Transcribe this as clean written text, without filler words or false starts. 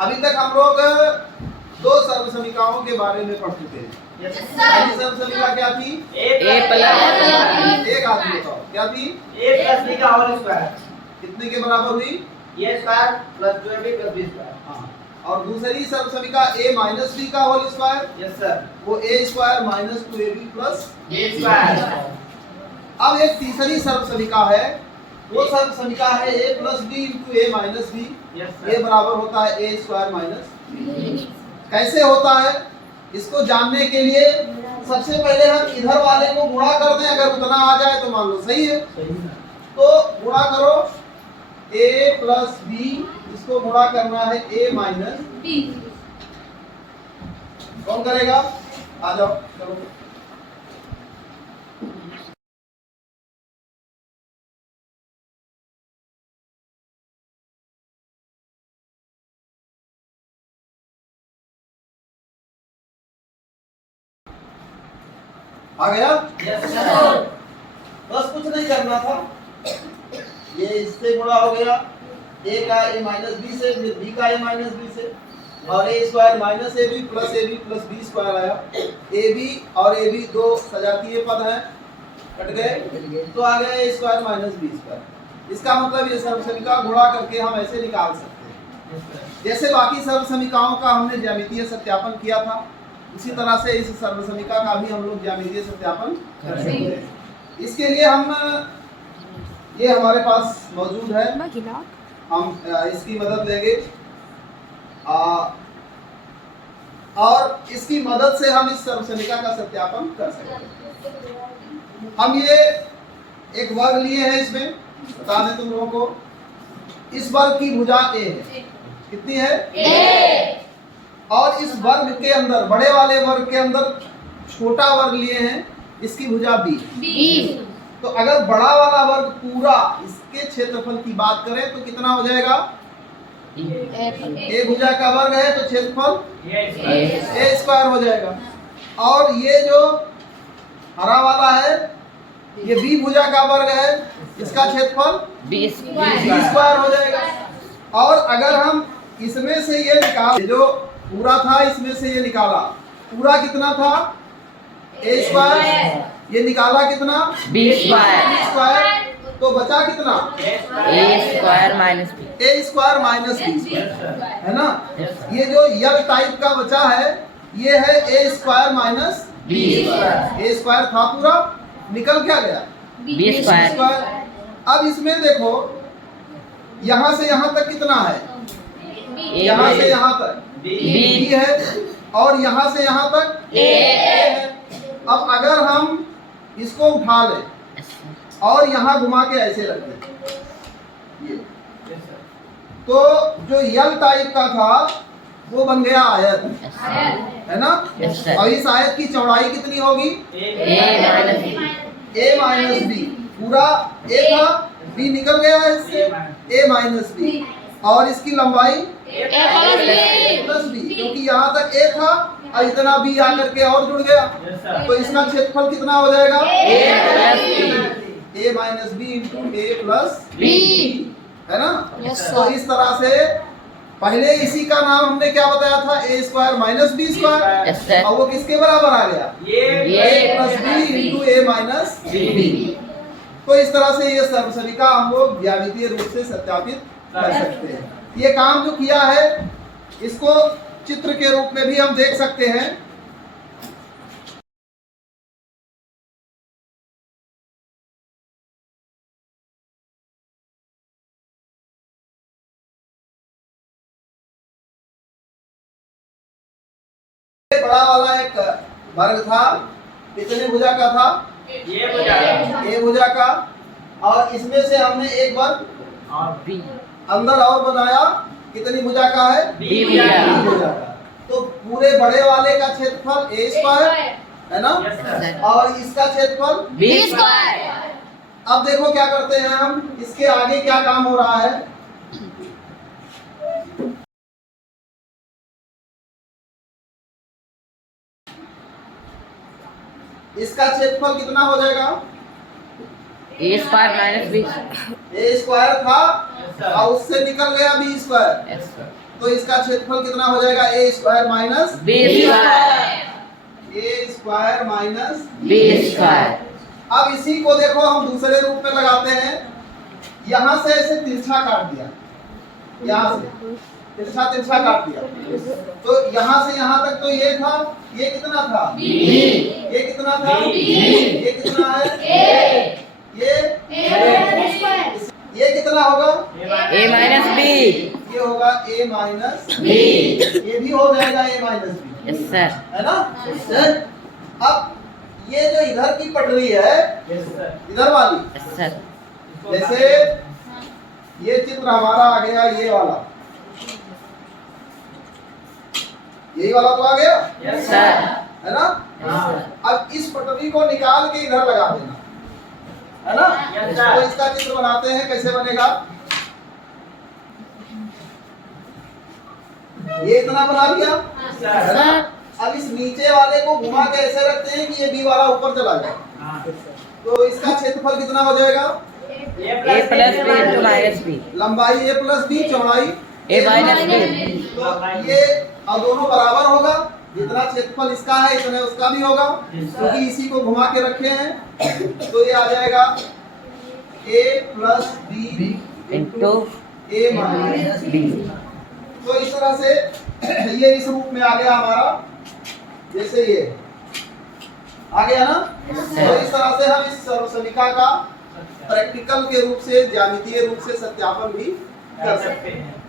अभी तक हम लोग दो सर्वसमीकाओं के बारे में पढ़ चुके हैं। पहली सर्वसमीका क्या थी? a प्लस एक आदमी बताओ क्या थी? a प्लस b का होल स्क्वायर कितने के बराबर हुई? a square plus 2ab plus b square. हाँ। और दूसरी सर्वसमीका a माइनस b का होल स्क्वायर, यस सर, वो a square minus 2ab plus a square. अब एक तीसरी सर्वसमीका है, वो सर्वसमीका है a plus b into a minus b। Yes ये बराबर होता है a स्क्वायर माइनस b। कैसे होता है इसको जानने के लिए सबसे पहले हम इधर वाले को गुणा कर दें, अगर उतना आ जाए तो मान लो सही है। तो गुणा करो a प्लस b, इसको गुणा करना है a माइनस b। कौन करेगा? आ जाओ चलो। आ गया? Yes sir. बस कुछ नहीं करना था, ये इससे गुणा हो गया a का a माइनस b से, फिर b का a माइनस b से, और a square minus ab plus b square आया। ab और ab दो सजातीय पद हैं, कट गए तो आ गया a square minus b square. इसका मतलब ये सर्वसमीका गुणा करके हम ऐसे निकाल सकते हैं। जैसे बाकी सर्वसमीकाओं का हमने ज्यामितीय सत्यापन किया था, इसी तरह से इस सर्वसमीका का भी हम लोग ज्यामितीय सत्यापन कर सकते हैं। इसके लिए हम ये हमारे पास मौजूद है, हम इसकी मदद लेंगे और इसकी मदद से हम इस सर्वसमीका का सत्यापन कर सकते हैं। हम ये एक वर्ग लिए हैं, इसमें बता दें तुम लोगों को, इस वर्ग की भुजा a है। कितनी है? a। और इस वर्ग के अंदर, बड़े वाले वर्ग के अंदर छोटा वर्ग लिए हैं, इसकी भुजा b। तो अगर बड़ा वाला वर्ग पूरा इसके क्षेत्रफल की बात करें तो कितना हो जाएगा? a भुजा का वर्ग है तो क्षेत्रफल a स्क्वायर हो जाएगा। और ये जो हरा वाला है ये b भुजा का वर्ग है, इसका क्षेत्रफल b स्क्वायर हो जाएगा। और अगर हम इसमें से ये निकाल, जो पूरा था इसमें से ये निकाला, पूरा कितना था? a स्क्वायर, ये निकाला कितना? b स्क्वायर, तो बचा कितना? a square minus b, a square minus b square, है ना? ये जो यल टाइप का बचा है ये है a square minus b square, a square था पूरा, निकल क्या गया? b square. अब इसमें देखो यहाँ से यहाँ तक कितना है? यहाँ से यहाँ तक b है और यहाँ से यहाँ तक a है। अब अगर हम इसको उठा लें और यहाँ घुमा के ऐसे रख दें, ये तो जो यल टाइप का था वो बन गया आयत, है ना? और इस आयत की चौड़ाई कितनी होगी? a minus b। पूरा a था, b निकल गया है इससे, a माइनस b, और इसकी लंबाई प्लस b, क्योंकि यहाँ तक a था और इतना b आकर के और जुड़ गया, तो इसका क्षेत्रफल कितना हो जाएगा? a minus b into a plus b, है ना? तो इस तरह से पहले इसी का नाम हमने क्या बताया था? a square minus b square, और वो किसके बराबर आ गया? a plus b into a minus b। तो इस तरह से ये सर्वसमीका हम लोग ज्यामितीय रूप से सत्यापित कर सकते हैं। ये काम जो किया है इसको चित्र के रूप में भी हम देख सकते हैं। बड़ा वाला एक वर्ग था, कितने भुजा का था? a भुजा का, और इसमें से हमने एक वर्ग अंदर और बनाया, कितनी भुजा का है? b भुजा का। तो पूरे बड़े वाले का क्षेत्रफल a स्क्वायर, है ना? और इसका क्षेत्रफल b स्क्वायर। अब देखो क्या करते हैं हम, इसके आगे क्या काम हो रहा है? इसका क्षेत्रफल कितना हो जाएगा? a square minus b, a square था sir. और उससे निकल गया बी स्क्वायर, Yes, sir. तो इसका क्षेत्रफल कितना हो जाएगा? ए स्क्वायर माइनस B square. ए स्क्वायर माइनस। B square. अब इसी को देखो हम दूसरे रूप में लगाते हैं। यहाँ से ऐसे तिरछा काट दिया, यहाँ से तिरछा तिरछा काट दिया, तो यहाँ से यहाँ तक तो ये था, ये कितना था? ये कितना था? ये कितना है? ये कितना होगा? A minus B. ये होगा a माइनस B. ये भी हो जाएगा a minus b, Yes, sir. है ना? अब ये जो इधर की पटरी है, Yes, sir. इधर वाली, Yes, sir. जैसे ये चित्र हमारा आ गया, ये वाला, यही वाला तो आ गया, Yes, Sir. है ना? हाँ. अब इस पटरी को निकाल के इधर लगा देना, है ना? Yes, sir. तो इसका चित्र बनाते हैं, कैसे बनेगा? ये इतना बना लिया, Sir. है ना? अब इस नीचे वाले को घुमा के ऐसे रखते हैं कि ये बी वाला ऊपर चला जाए, हाँ. तो इसका क्षेत्रफल कितना हो जाएगा? A plus B into minus B. लंबाई a प्लस बी, चौड़ाई A minus B. तो ये अब दोनों बराबर होगा, जितना क्षेत्रफल इसका है इतना उसका भी होगा, क्योंकि इसी को घुमा के रखे हैं, तो ये आ जाएगा a plus b Into a minus. B. तो इस तरह से ये इस रूप में आ गया हमारा, जैसे ये आ गया ना? तो इस तरह से हम इस सर्वसमिका का प्रैक्टिकल के रूप से, ज्यामितीय रूप से सत्यापन भी कर सकते हैं।